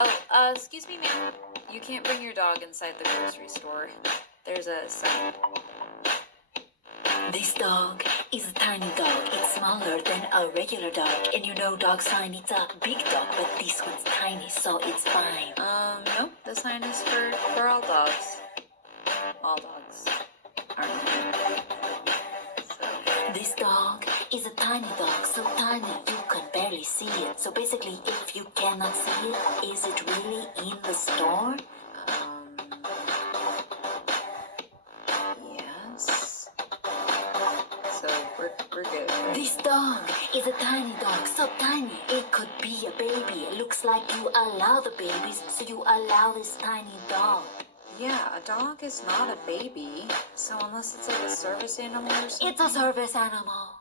Oh, excuse me, ma'am. You can't bring your dog inside the grocery store. There's a sign. This dog is a tiny dog. It's smaller than a regular dog. And you know dog sign, it's a big dog, but this one's tiny, so it's fine. Nope. The sign is for all dogs. All dogs aren't here. So, This dog is a tiny dog, so tiny you can barely see it. So basically, if you cannot see it, is it really in the store? yes. So we're good. Right? This dog is a tiny dog, so tiny it could be a baby. It looks like you allow the babies, so you allow this tiny dog. Yeah, a dog is not a baby. So unless it's like a service animal or something. It's a service animal.